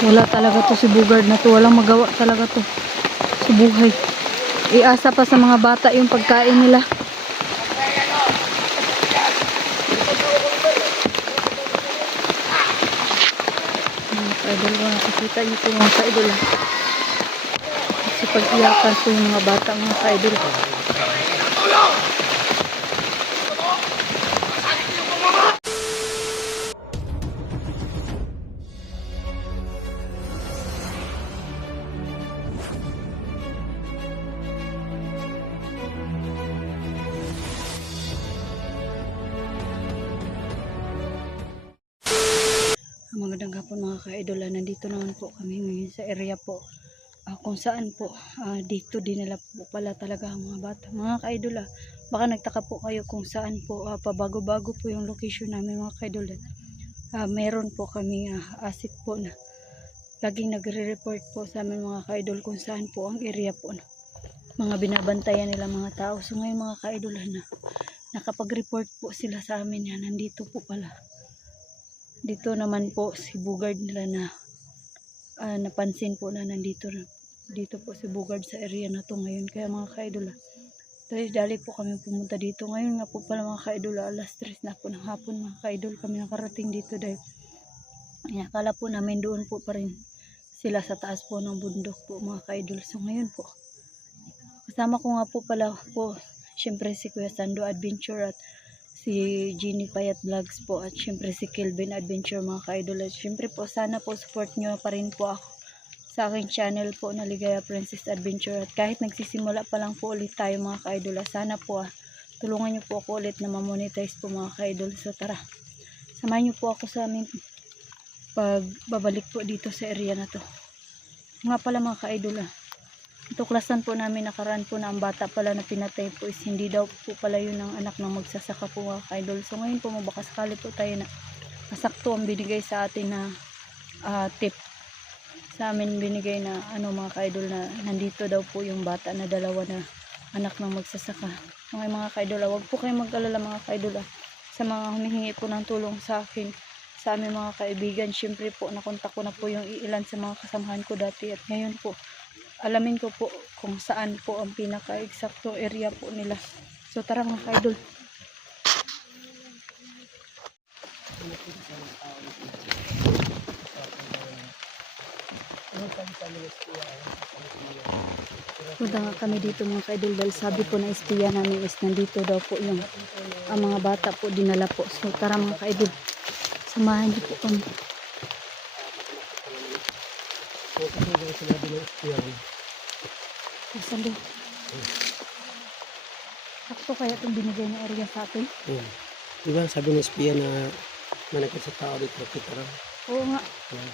Wala talaga to si Bugard na to. Walang magawa talaga to sa buhay. Iasa pa sa mga bata yung pagkain nila. Mga nakikita niyo po mga ka-idol. ah. Kasi pag-iyakan po yung mga bata mga ka-idol. Magandang hapon mga ka-idol. Ah, Nandito naman po kami ngayon sa area po ah, kung saan po ah, dito dinala po pala talaga ang mga bata. Mga ka-idol ah, baka nagtaka po kayo kung saan po ah, pabago-bago po yung location namin mga ka-idol. Ah, meron po kami ah, asset po na laging nagre-report po sa amin mga ka-idol kung saan po ang area po na mga binabantayan nila mga tao. So ngayon mga ka-idol ah, na nakapag-report po sila sa amin yan. Nandito po pala dito naman po si Bugard nila na ah, napansin po na nandito dito po si Bugard sa area na to ngayon. Kaya mga kaidol ah, dali, dali po kami pumunta dito. Ngayon nga po pala mga kaidol ah, alas 3 na po ng hapon mga kaidol kami nakarating dito dahil ay, akala po namin doon po pa rin sila sa taas po ng bundok po mga kaidol. So ngayon po kasama ko nga po pala po syempre si Kuya Sando Adventure at si Jeannie Payat Vlogs po at syempre si Kelvin Adventure mga ka-idol. At syempre po sana po support nyo pa rin po ako sa aking channel po na Ligaya Princess Adventure. At kahit nagsisimula pa lang po ulit tayo mga ka-idol ah, sana po ah, tulungan nyo po ako ulit na mamonetize po mga ka-idol. So tara. Samahan nyo po ako sa aming pagbabalik po dito sa area na to. Nga pala mga ka-idol ah tuklasan po namin nakaraan po na ang bata pala na pinatay po is hindi daw po pala yun ang anak ng magsasaka po mga ka-idol. So ngayon po mabaka sakali po tayo na masakto ang binigay sa atin na ah, tip sa amin binigay na ano mga ka-idol na nandito daw po yung bata na dalawa na anak ng magsasaka. So mga ka-idol, ah, wag po kayong mag-alala mga ka-idol ah, sa mga humihingi po ng tulong sa akin sa aming mga kaibigan. Siyempre po nakontak ko na po yung ilan sa mga kasamahan ko dati at ngayon po alamin ko po kung saan po ang pinaka-exacto area po nila. So tara mga ka-idol. Punta nga kami dito mga ka-idol dahil sabi po na espiya namin is nandito daw po yung ang mga bata po dinala po. So tara mga ka-idol. Samahan niyo po kami. Asan doon? Sakto kaya itong binigay na area sa atin? Ayan. Di ba sabi ng espiya na manakit sa tao dito, kita raw. Oo nga. Ayan.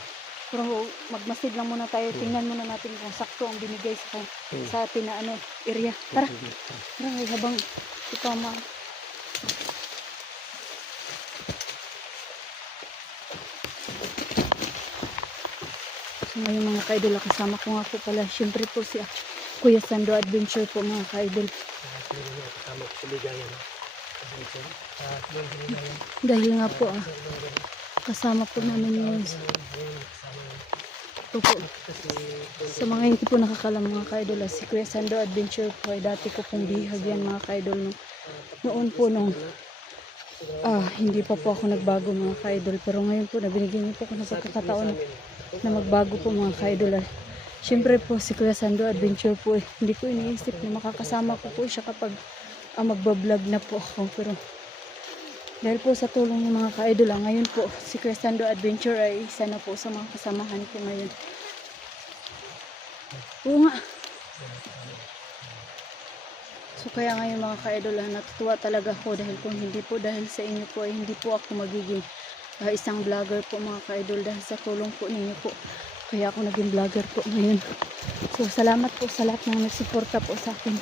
Pero magmasid lang muna tayo. Tingnan muna natin kung sakto ang binigay sa, sa atin na ano, area. Tara, tara habang ikaw ma... ngayon mga ka-idol, kasama ko nga po pala. Siyempre po si Kuya Sando Adventure po mga ka-idol. Kasama ko sa ligayan. Dahil nga po ah, kasama po namin yung ito po. Sa mga hindi po nakakalam mga ka-idol, ah, si Kuya Sando Adventure po ay dati ko pong bihag yan mga ka-idol. No, noon po nung ah, hindi pa po ako nagbago mga ka-idol. Pero ngayon po, nabinigyan niyo po ako ng pagkakataon na magbago po mga ka-idol. ah. Siyempre po si Kuya Sando Adventure po eh, hindi ko iniisip na makakasama ko po siya kapag ah, magbablog na po ako. Pero dahil po sa tulong ng mga ka-idol, ah, ngayon po si Kuya Sando Adventure ay isa na po sa mga kasamahan ko ngayon. Oo nga. So kaya ngayon mga ka-idol, ah, natutuwa talaga ako dahil kung hindi po dahil sa inyo po ay hindi po ako magiging ah, isang vlogger po mga ka-idol dahil sa tulong po ninyo po. Kaya ako naging vlogger po ngayon. So salamat po sa lahat ng nagsuporta po sa akin.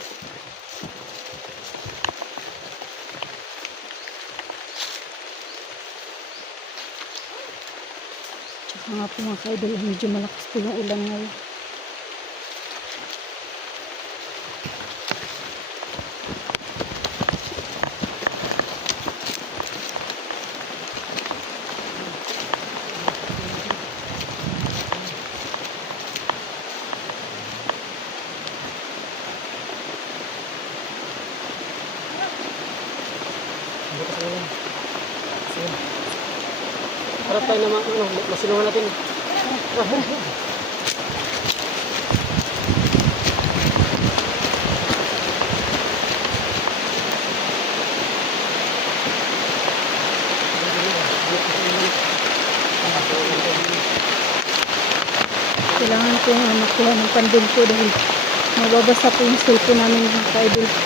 Tsaka nga po mga ka-idol, medyo malakas po yung ulan ngayon. Dapat tayo naman, ano, masilungan natin. Kailangan ko na makuha ng pandil ko dahil mababasa po yung cellphone namin mga kaidol.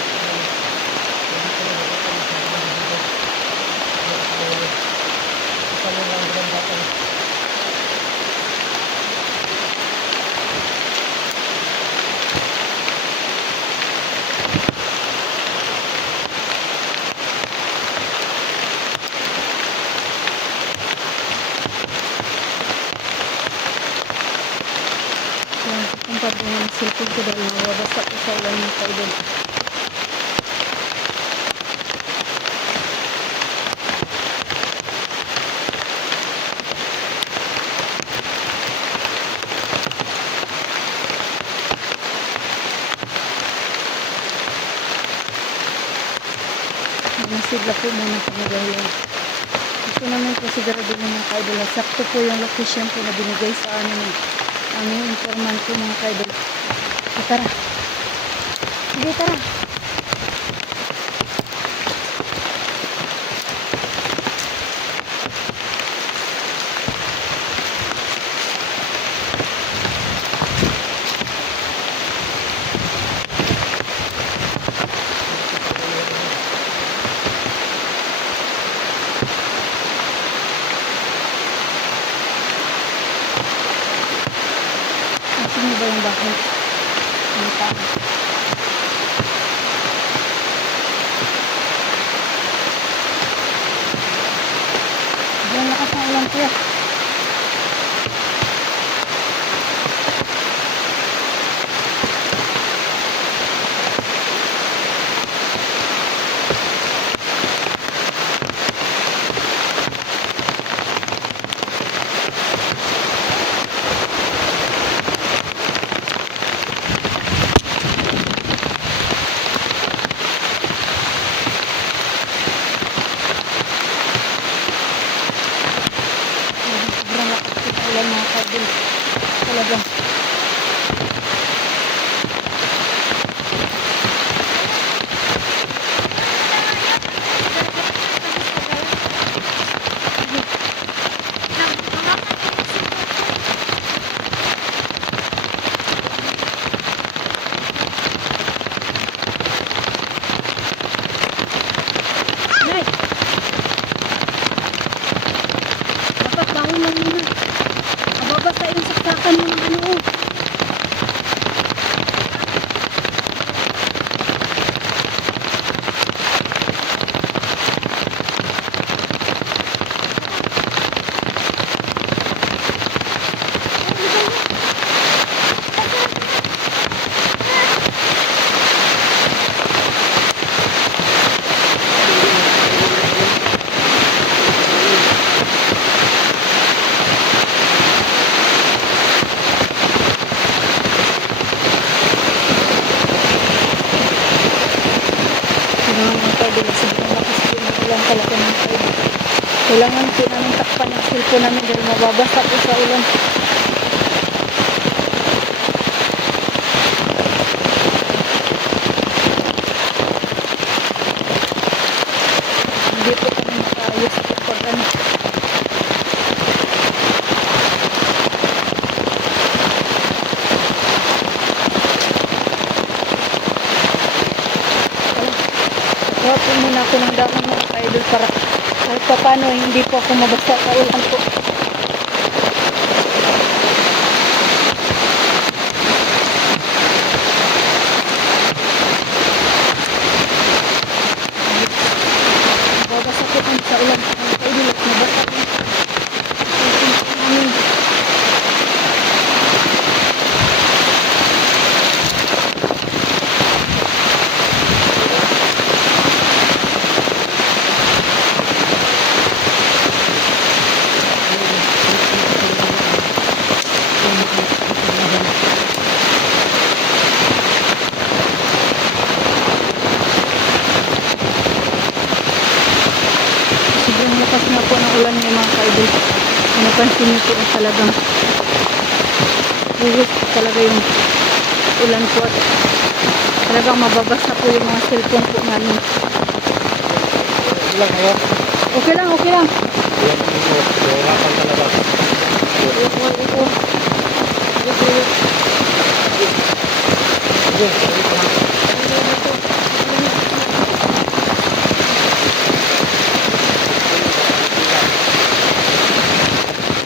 nagsidla po muna kami dahil gusto namin konsiderado ng mga kaidol. Sakto po yung location po na binigay sa amin eh. aming informant po mga kaidol. So, tara. Sige, tara. Ang como mababasa po yung mga cellphone po namin. Ilang kayo? Okay lang, okay lang. Hirapan talaga. Ayun po, ayun po. Ayun po, ayun. Ayun, ayun po.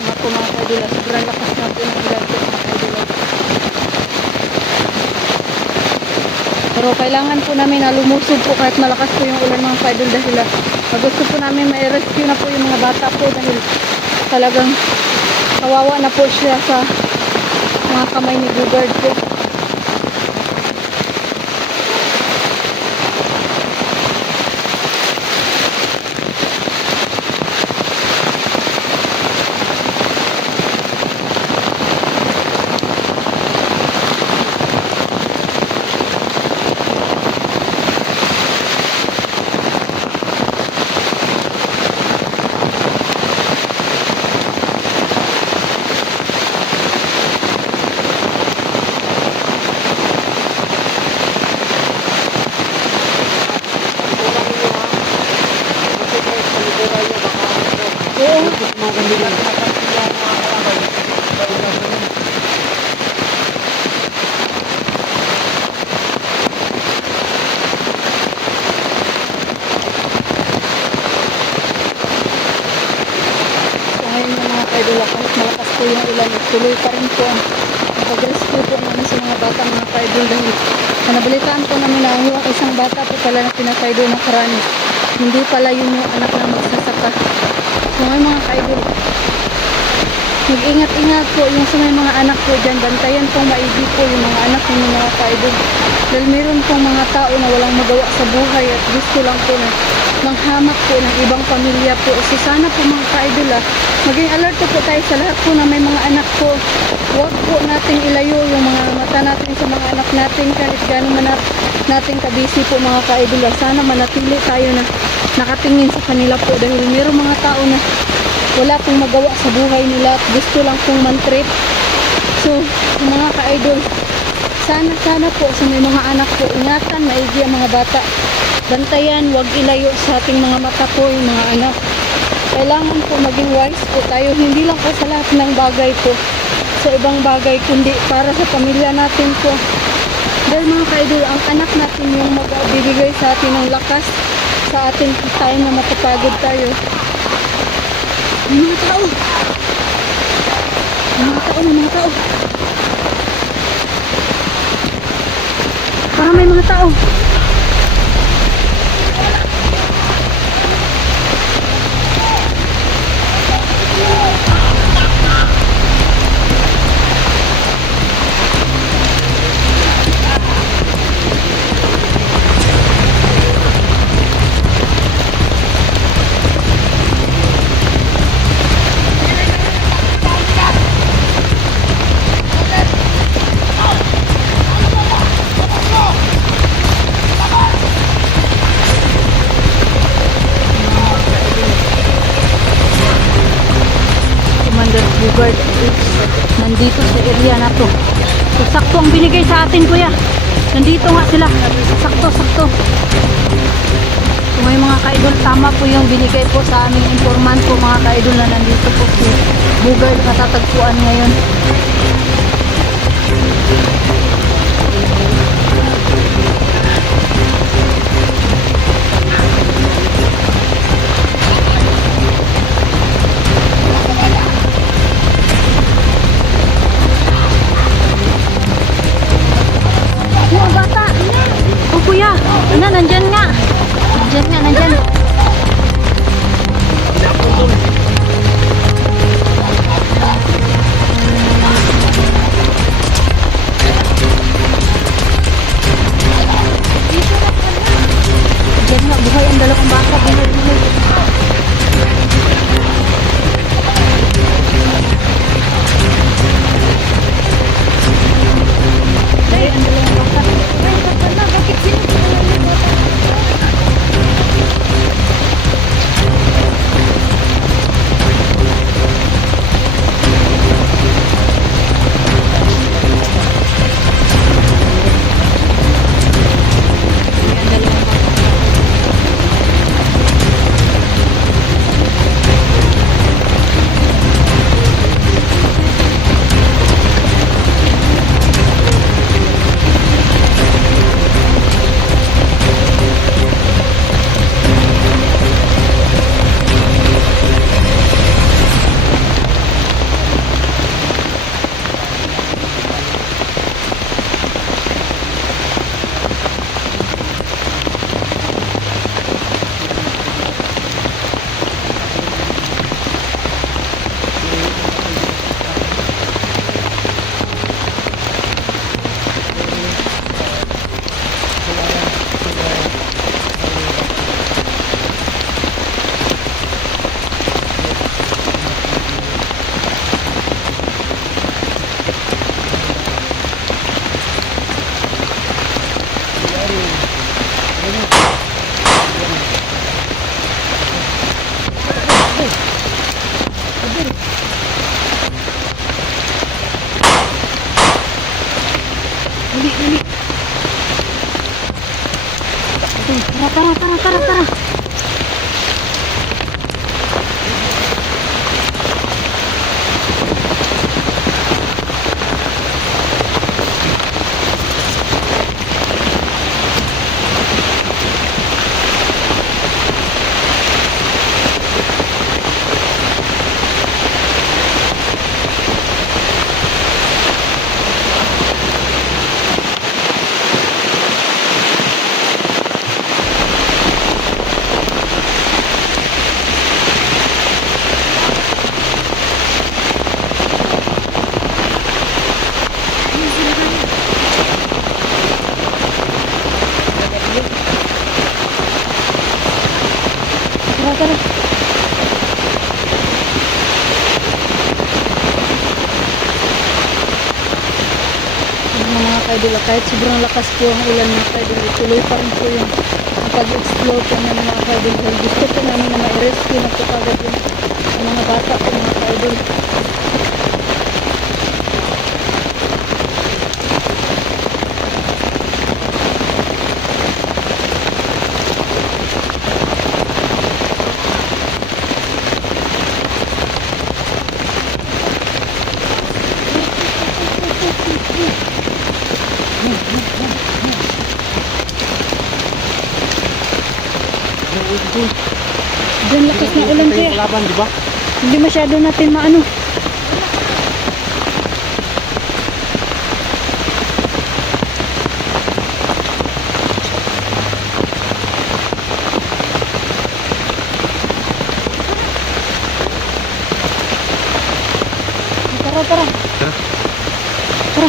Mga po mga kaidol, sobrang lakas na po ng ulan po mga kaidol. Pero kailangan po namin na lumusog po kahit malakas po yung ulan mga kaidol dahil ah, gusto po namin ma-rescue na po yung mga bata po dahil talagang kawawa na po siya sa mga kamay ni Bugard po. Oo. Mga kandilan. So ngayon yung mga kaidol, kahit malakas po yung ulan, tuloy pa rin po ang po namin sa mga bata mga kaidol dahil nabalitaan po namin na yung isang bata po pala na pinakaidol ng karani. Hindi pala yun yung anak na magsasaka. So ngayon mga kaidol, mag-ingat-ingat po yung sa may mga anak po dyan. Bantayan pong maigi po yung mga anak ng mga kaidol. Dahil meron pong mga tao na walang magawa sa buhay at gusto lang po na manghamak po ng ibang pamilya po. So sana po mga kaidol ah, maging alert po tayo sa lahat po na may mga anak po. Huwag po nating ilayo yung mga mata natin sa mga anak natin kahit gano'n man nat- natin kabisi po mga kaidol. ah. Sana manatili tayo na nakatingin sa kanila po dahil meron mga tao na wala pong magawa sa buhay nila at gusto lang pong mantrip. So, mga ka-idol, sana sana po sa may mga anak po, ingatan, maigi ang mga bata. Bantayan, wag ilayo sa ating mga mata po yung mga anak. Kailangan po maging wise po tayo, hindi lang po sa lahat ng bagay po, sa ibang bagay, kundi para sa pamilya natin po. Dahil mga ka-idol, ang anak natin yung magbibigay sa atin ng lakas sa ating time na matapagod tayo. May mga tao. May mga tao, may mga tao. Parang may mga tao. Bugard nandito sa area na to. So, sakto ang binigay sa atin, kuya. Nandito nga sila. Sakto, sakto. So, may mga kaidol, tama po yung binigay po sa aming informant po, mga kaidol na nandito po si Bugard katatagpuan ngayon. Kaidol, kahit sobrang lakas po ang ulan mga kaidol, tuloy pa rin po yung pag-explore po ng mga kaidol. Dahil gusto po namin na ma-rescue na po kagad yung mga bata po mga kaidol. Diyan lakas ng ulan Ito kaya. yung laban, di ba? Hindi masyado natin maano. Tara, tara. Tara. Tara.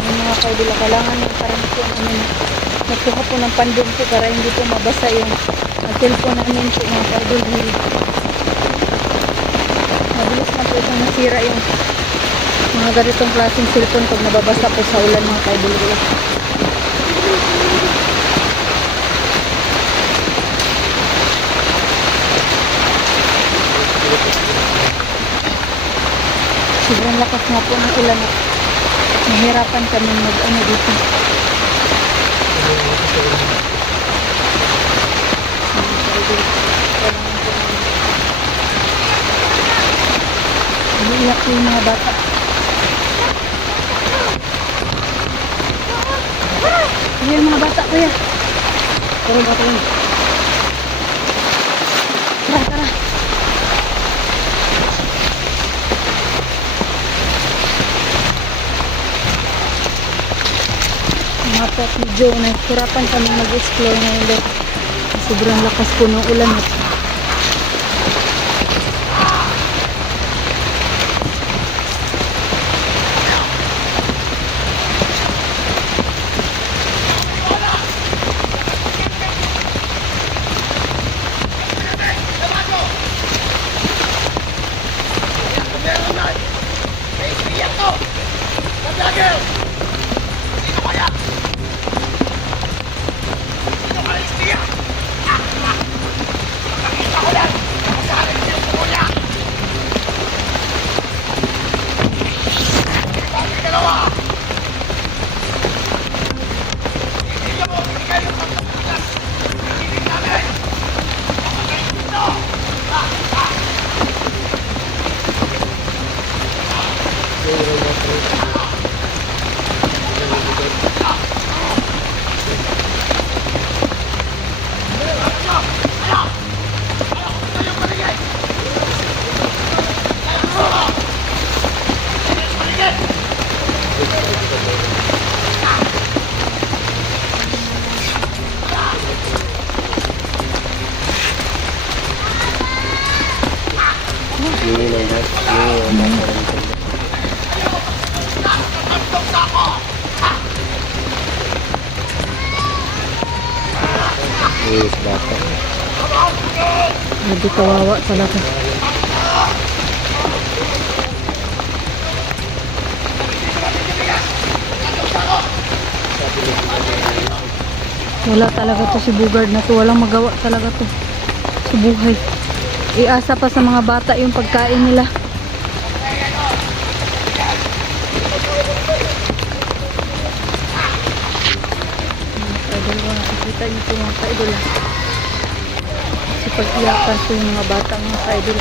Yung mga kaidula, kailangan yung parang po namin magkuha po ng pandong po para hindi po mabasa yung uh, cellphone namin po mga kaidul. Mabilis na po itong nasira yung mga ganitong klaseng cellphone pag nababasa po sa ulan mga kaidul. Sobrang lakas nga po ng ulan nahirapan kami mag ano dito. Umiiyak po yung mga bata. Ayan mga bata kuya. Tara, bata yan. Tara, tara. Po, medyo nahihirapan kami mag-explore ngayon dahil sobrang lakas po ng ulan at medyo kawawa talaga. Wala talaga to si Bugard na to. Walang magawa talaga to sa buhay. Iasa pa sa mga bata yung pagkain nila. Kaidol, mga nakikita niyo po mga kaidol. Kasi pag-iyakan po yung mga bata mga kaidol.